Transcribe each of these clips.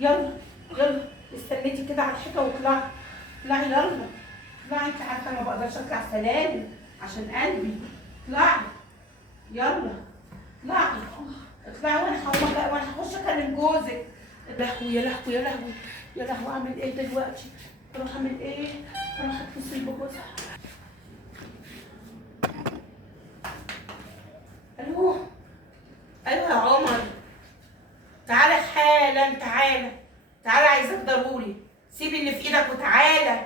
يلا يلا استنيتي كده على الحيطه واطلعي. اطلعي يلا. اطلعي، انت عارفه انا ما بقدرش اطلع سلالم عشان قلبي. اطلعي يلا. اطلعي اطلعي وانا هقوم بقى وانا هخش اكلم جوزك. يا لهوي يا لهوي يا لهوي يا لهوي، اعمل ايه دلوقتي؟ اروح اعمل ايه؟ اروح اتصل بجوزها. الو. ايوه يا عمر، تعالى حالا. تعالى تعالى، عايزاك ضروري. سيب اللي في ايدك وتعالى،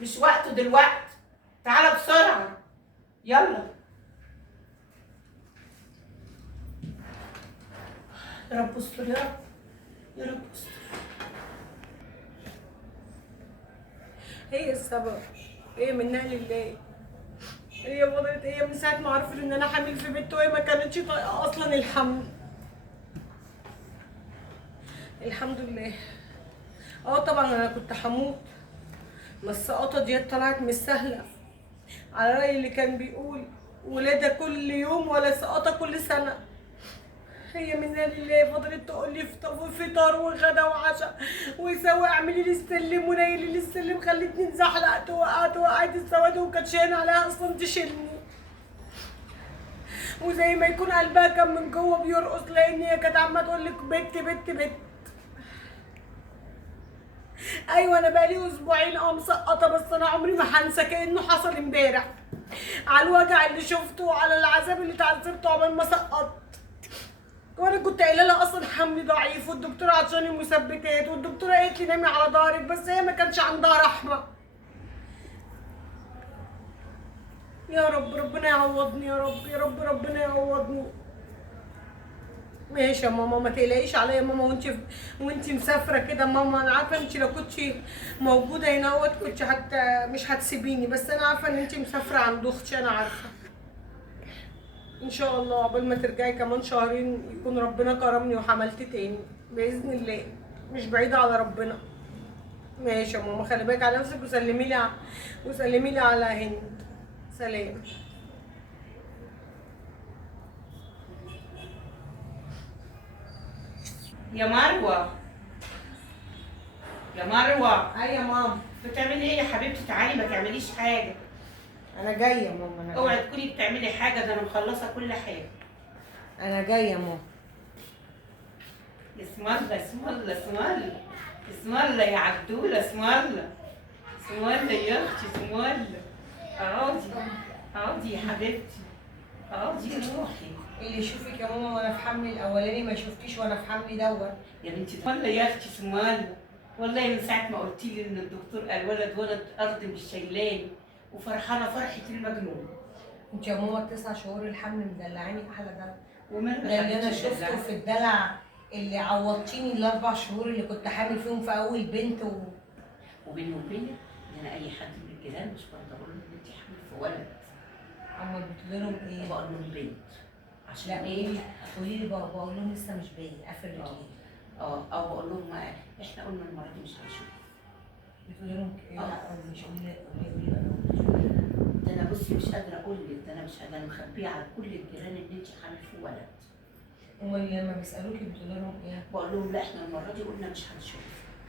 مش وقته دلوقتي. تعالى بسرعه يلا. يا رب استر يا رب، يا رب استر. هي السبب، هي منها لله. هي فضلت، هي من ساعة ما عرفت ان انا حامل في بنت وهي ما كانتش طايقة اصلا الحمل. الحمد لله. طبعا انا كنت هموت، بس السقطة ديت طلعت مش سهلة. على رأي اللي كان بيقول ولادة كل يوم ولا سقطة كل سنة. هي منها لله. فضلت تقول لي فطار وغدا وعشاء وسوي، اعملي لي السلم ونيلي لي السلم، خلتني اتزحلقت وقعت السواد وكانت شايله عليها اصلا تشيلني. وزي ما يكون قلبها كان من جوه بيرقص، لان هي كانت عماله تقول لك بت بت بت. ايوه انا بقالي اسبوعين مسقطه، بس انا عمري ما هنسى كانه حصل امبارح، على الوجع اللي شفته وعلى العذاب اللي اتعذبته عقبال ما سقطت. وانا كنت قايله لها اصلا حملي ضعيف، والدكتوره عطشاني مثبتات، والدكتوره قالت لي نامي على ظهرك، بس هي ما كانش عندها رحمه. يا رب ربنا يعوضني، يا رب يا رب ربنا يعوضني. ماشي يا ماما، ما تقلقيش عليا يا ماما. وانت مسافره كده ماما، انا عارفه انت لو كنتش موجوده هنا اهوت كنت مش هتسيبيني، بس انا عارفه ان انت مسافره عند اختي، انا عارفه. ان شاء الله قبل ما ترجعي كمان شهرين يكون ربنا كرمني وحملت تاني باذن الله، مش بعيده على ربنا. ماشي يا ماما، خلي بالك على نفسك وسلمي لي على هند. سلام. يا مروه، يا مروه، اي يا ماما. بتعملي ايه يا حبيبتي؟ تعالي ما تعمليش حاجه. انا جايه يا ماما، انا اوعي جايه. تكوني بتعملي حاجه، ده انا مخلصه كل حاجه. انا جايه يا ماما. اسم الله اسم الله اسم الله اسم الله يا عبدوله، اسم الله اسم الله يا اختي، اسم الله. اقعدي اقعدي يا حبيبتي، اقعدي يا روحي. اللي يشوفك يا ماما وانا في حملي الاولاني ما شفتيش وانا في حملي دوت. يا بنتي والله يا اختي اسم الله، والله من ساعه ما قلتي لي ان الدكتور قال ولد ارض مش شايلاني، وفرحانه فرحه المجنون. انت يا ماما ال9 شهور الحمل مدلعاني احلى دلع. وماله ده اللي انا شفته في الدلع اللي عوضتيني ال4 شهور اللي كنت حامل فيهم في اول بنت وبيني وبينك ان انا اي حد من الجيران مش برضه اقول له ان انت حامل في ولد. اما بتقول لهم ايه؟ بقول لهم بنت. عشان لا ايه؟ قولي لي بقى، بقول لهم لسه مش باين، قافل رجلي. او بقول لهم احنا قلنا المره دي مش هنشوف. بتقولي لهم ايه؟ لا مش قولي لي ده انا بصي مش قادره اقول لك، ده انا مش قادره، انا مخبيه على كل الجيران ان انت حامل في ولد. امال لما بيسالوكي بتقولي لهم ايه؟ بقول لهم لا احنا المره دي قلنا مش هنشوف،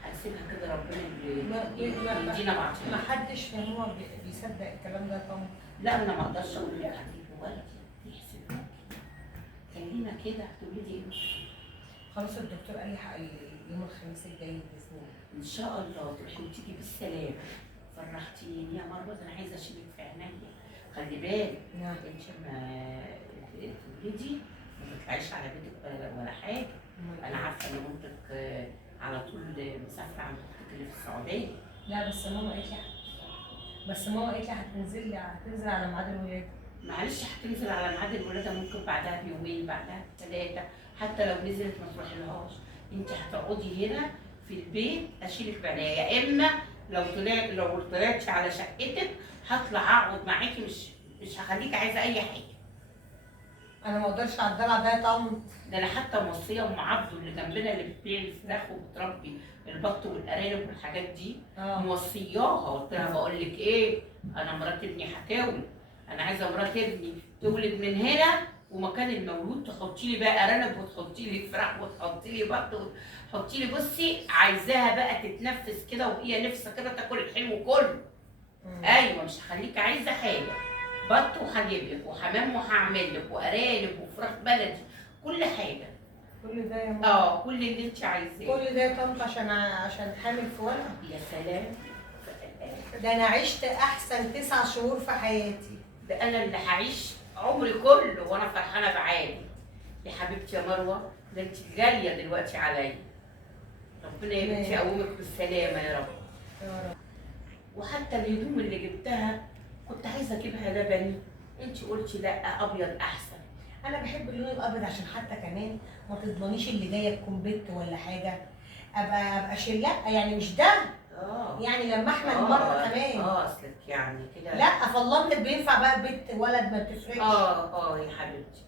هنسيبها كده ربنا اللي يدينا بعضنا. ما حدش يا ماما بيصدق الكلام ده طبعا. لا انا ما اقدرش اقول لك هتجيبي ولد يحسب خلينا كده هتولدي ايه؟ خلاص الدكتور قال لي يوم الخميس الجاي باذن الله. ان شاء الله تروحي وتيجي بالسلامه. فرحتيني يا مروه، انا عايزه اشيلك في عينيا. خلي بالك نعم. انت ما تولدي ما تطلعيش على بيتك ولا حاجه. انا عارفه ان مامتك على طول مسافره عند اختك اللي في السعوديه. لا بس ماما قالت لي هتنزل على ميعاد الولاده. معلش هتنزل على ميعاد الولاده، ممكن بعدها بيومين، بعدها ب3، حتى لو نزلت ما تروحيلهاش. انت هتقعدي هنا في البيت اشيلك بعينيا، يا اما لو طلعتي على شقتك هطلع اقعد معاكي، مش هخليكي عايزه اي حاجه. انا ما اقدرش على الدلع ده يا طنط. ده انا حتى موصيه ام عبده اللي جنبنا اللي بتبيع الفراخ وبتربي البط والارانب والحاجات دي، موصياها. قلت لها بقول لك ايه، انا مرات ابني هتولد، انا عايزه مرات ابني تولد من هنا ومكان المولود تحطي لي بقى ارانب، وتحطي لي فراخ، وتحطي لي بط، وتحطي لي، بصي عايزاها بقى تتنفس كده وهي نفسها كده تاكل الحلو كله. ايوه، مش هخليك عايزه حاجه. بط وهجيب لك، وحمام وهعمل لك، وارانب وفراخ بلدي، كل حاجه. كل ده يا ماما؟ كل اللي انت عايزاه. كل ده يا طنط عشان حامل في ولد؟ يا سلام. ده انا عشت احسن 9 شهور في حياتي. ده انا اللي هعيش عمري كله وانا فرحانه بعادي. يا حبيبتي يا مروه، ده انت غاليه دلوقتي عليا. ربنا يا بنتي يقومك بالسلامه يا رب. يا رب. وحتى الهدوم اللي جبتها كنت عايزه اجيبها لبني، انت قلتي لا، ابيض احسن. انا بحب اللون الابيض عشان حتى كمان ما تضمنيش اللي جايه تكون بنت ولا حاجه، ابقى شلاقه يعني، مش ده. يعني لما احمل مره كمان. اصلك يعني كده. لا، فالابيض بينفع بقى بنت ولد ما بتفرقش. يا حبيبتي.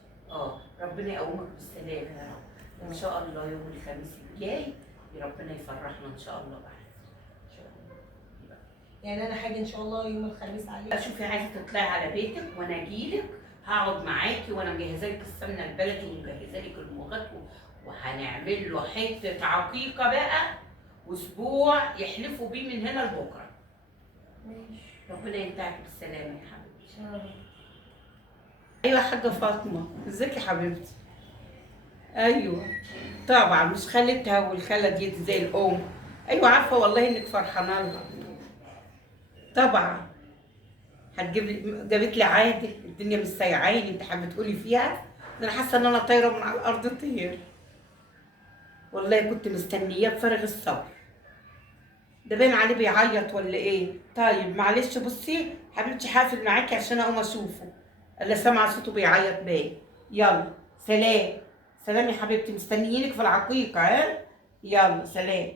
ربنا يقومك بالسلامه يا رب. ان شاء الله يوم الخميس الجاي ربنا يفرحنا ان شاء الله بعد. ان شاء الله. يعني انا حاجه ان شاء الله يوم الخميس عليك. شوفي عايزه تطلعي على بيتك وانا اجيلك، هقعد معاكي وانا مجهزه لك السمنه البلدي ومجهزه لك المغات، وهنعمل له حته عقيقه بقى، واسبوع يحلفوا بيه من هنا لبكره. ماشي. ربنا ينتهك بالسلامه يا حبيبتي. ايوه يا حاجه فاطمه، ازيك يا حبيبتي؟ ايوه طبعا، مش خالتها والخاله دي زي الام. ايوه عارفه والله انك فرحانه لها. طبعا هتجيب لي، جابت لي عادل، الدنيا مش سايعاني انت حابه تقولي فيها؟ ده انا حاسه ان انا طايره من على الارض طير. والله كنت مستنياه بفارغ الصبر. ده باين عليه بيعيط ولا ايه؟ طيب معلش، بصي حبيبتي هقفل معاكي عشان اقوم اشوفه، الا سامعه صوته بيعيط باين. يلا سلام. سلام يا حبيبتي، مستنيينك في العقيقه. ها يلا سلام.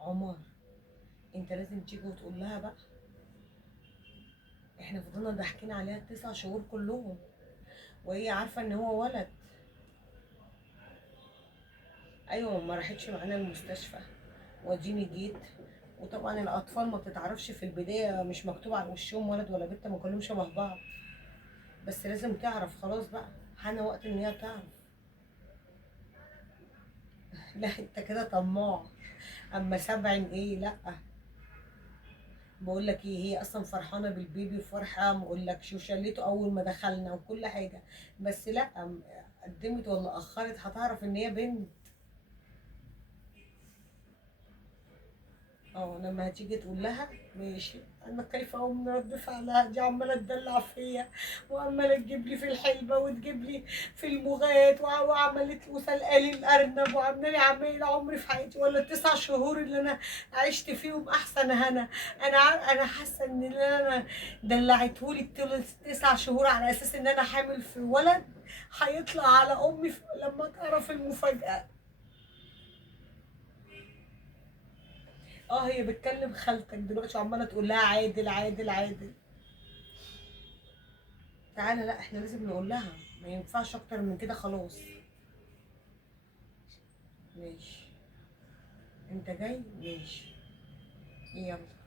عمر، انت لازم تيجي وتقول لها بقى. احنا فضلنا ضاحكين عليها ال9 شهور كلهم وهي عارفه ان هو ولد. ايوه، ما راحتش معانا المستشفى واديني جيت. وطبعا الاطفال ما بتتعرفش في البدايه، مش مكتوب على وشهم ولد ولا بنت، ما كلهم شبه بعض. بس لازم تعرف خلاص بقى، حان وقت ان هي تعرف. لا انت كده طماع. اما 7 ايه؟ لا. بقول لك ايه، هي اصلا فرحانه بالبيبي وفرحه، ما اقولكش، وشلته اول ما دخلنا وكل حاجه. بس لا، قدمت ولا اخرت هتعرف ان هي بنت. لما هتيجي تقول لها ماشي. انا خايفه اقوم من رد فعلها، دي عماله تدلع فيا وعماله تجيب لي في الحلبه وتجيب لي في المغات وعملت وسلقالي الارنب وعمالي عمايل عمري في حياتي ولا ال9 شهور اللي انا عشت فيهم احسن هنا. انا حاسه ان انا دلعتهولي طول ال9 شهور على اساس ان انا حامل في ولد هيطلع على امي لما تعرف المفاجاه. هي بتكلم خالتك دلوقتي وعماله تقول لها عادل عادل عادل. تعالى، لا احنا لازم نقول لها، ما ينفعش اكتر من كده خلاص. ماشي. انت جاي؟ ماشي. يلا.